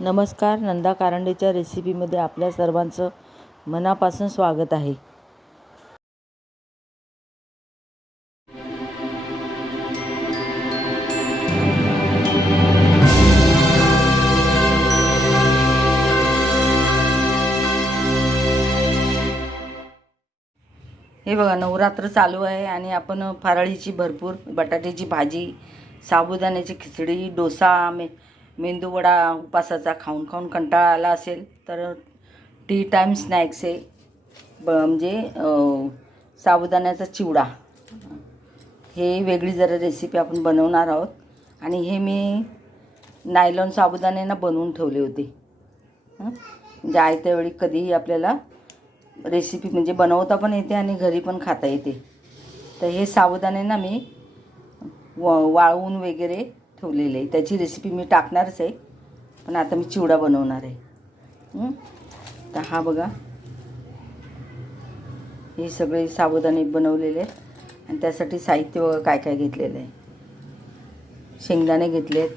नमस्कार नंदा कारंडेच्या रेसिपीमध्ये आपल्या सर्वांचं मनापासून स्वागत आहे. हे बघा नवरात्र चालू आहे आणि आपण फराळीची भरपूर बटाट्याची भाजी साबुदाण्याची खिचडी डोसा मे मेंदूवडा उपासाचा खाऊन खाऊन कंटाळा आला असेल तर टी टाईम स्नॅक्स आहे ब म्हणजे साबुदाण्याचा चिवडा. हे वेगळी जरा रेसिपी आपण बनवणार आहोत. आणि हे मी नायलॉन साबुदाण्यानं बनवून ठेवले होते. म्हणजे आयत्या वेळी कधीही आपल्याला रेसिपी म्हणजे बनवता पण येते आणि घरी पण खाता येते. तर हे साबुदाणे ना मी व वाळवून वगैरे ठेवलेले. आहे त्याची रेसिपी मी टाकणारच आहे. पण आता मी चिवडा बनवणार आहे. हं? तर हा बघा. हे सगळे साबुदाणे बनवलेले आहेत. आणि त्यासाठी साहित्य बघा काय काय घेतलेलं आहे. शेंगदाणे घेतलेत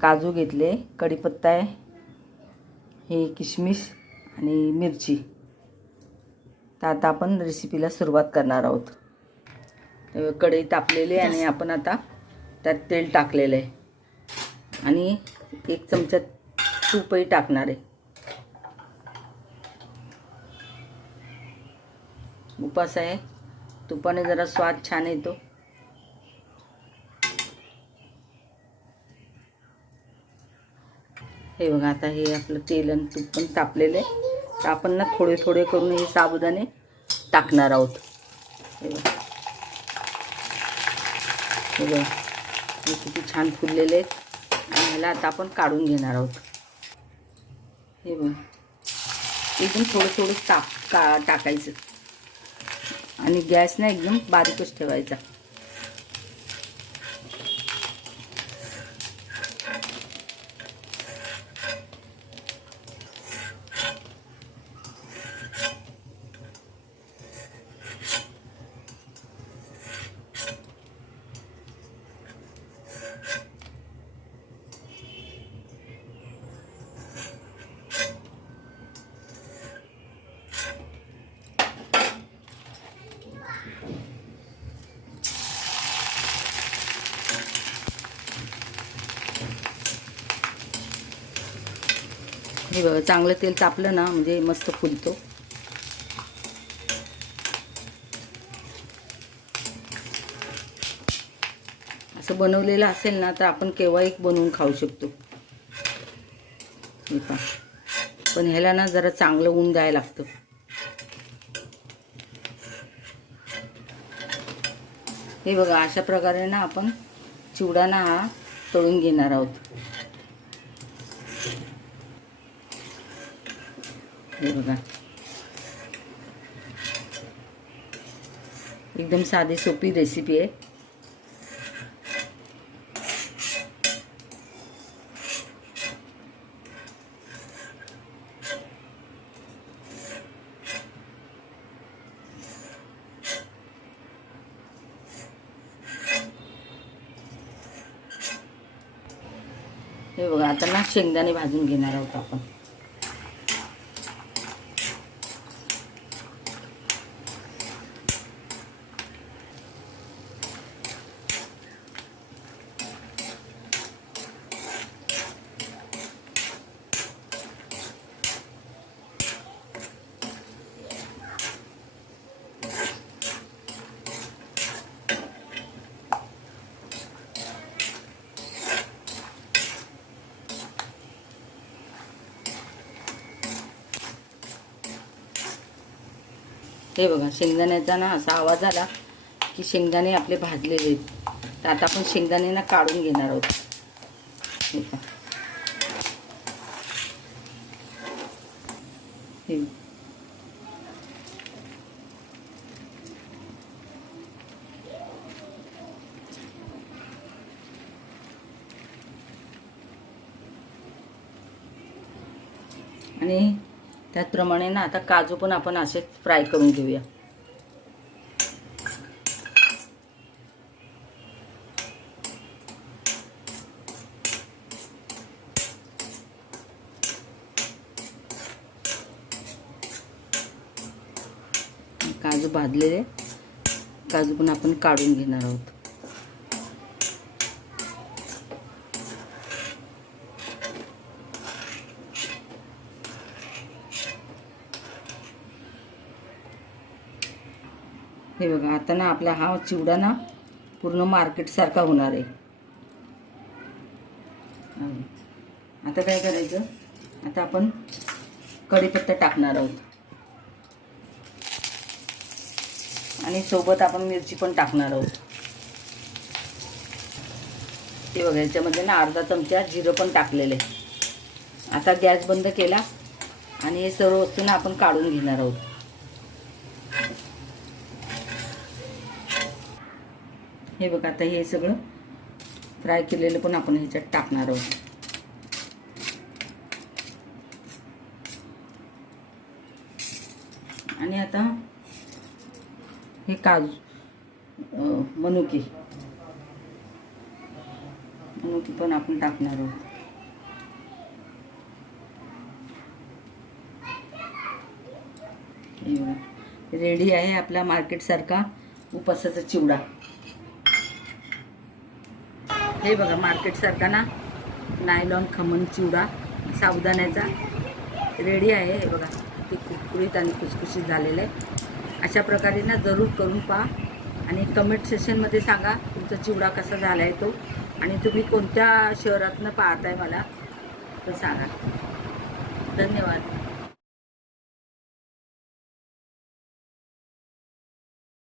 काजू घेतले कढीपत्ता आहे हे किशमिश आणि मिरची. तर आता आपण रेसिपीला सुरुवात करणार आहोत. कढई तापलेली आहे आणि आपण आता त्यात तेल टाकलेलं आहे. आणि एक चमचा तूपही टाकणार आहे. उपास आहे. तुपाने जरा स्वाद छान येतो. हे बघा आता हे आपलं तेल आणि तूप पण तापलेलं आहे. तर आपण ना थोडे थोडे करून हे साबुदाणे टाकणार आहोत. हे बघा. हे बघा. हे किती छान फुललेले आहेत. आणि ह्याला आता आपण काढून घेणार आहोत. हे बघ. एकदम थोडं थोडं ताप का टाकायचं. आणि गॅस ना एकदम बारीकच ठेवायचा. हे बघा चांगलं तेल तापलं ना म्हणजे मस्त फुलतो. असं बनवलेलं असेल ना तर आपण केव्हाही बनवून खाऊ शकतो. हे पण ह्याला ना जरा चांगलं ऊन द्यायला लागतं. हे बघा अशा प्रकारे ना आपण चिवडा ना हा तळून घेणार आहोत. एकदम साधी सोपी रेसिपी हे। बघा आता ना शेंगदाणे भाजून आहोत आपण. हे बघा शेंगदाण्याचा ना असा आवाज आला की शेंगदाणे आपले भाजलेले आहेत. तर आता आपण शेंगदाणे ना काढून घेणार आहोत. हे आणि त्याचप्रमाणे ना आता काजू पण आपण असे फ्राय करून घेऊया. काजू भाजलेले. काजू पण आपण काढून घेणार आहोत. हे बघा आता ना आपला हा चिवडा ना पूर्ण मार्केटसारखा होणार आहे. आता काय करायचं? आता आपण कढीपत्ता टाकणार आहोत. आणि सोबत आपण मिरची पण टाकणार आहोत. ते बघा याच्यामध्ये ना अर्धा चमचा जिरं पण टाकलेलं आहे. आता गॅस बंद केला आणि हे सर्व वस्तू ना आपण काढून घेणार आहोत. हे बघा आता हे सगळं फ्राय केलेलं पण आपण ह्याच्यात टाकणार आहोत. आणि आता हे काजू मनुकी. मनुकी पण आपण टाकणार आहोत. रेडी आहे आपला मार्केटसारखा उपासाचा चिवडा. हे बघा मार्केटसारखा ना? नायलॉन खमण चिवडा साबुदाण्याचा. रेडी आहे हे बघा. ते कुरकुरीत आणि खुसखुशीत झालेलं आहे. अशा प्रकारे ना जरूर करून पहा. आणि कमेंट सेशनमध्ये सांगा तुमचा चिवडा कसा झाला आहे तो. आणि तुम्ही कोणत्या शहरातनं पाहताय मला तर सांगा. धन्यवाद.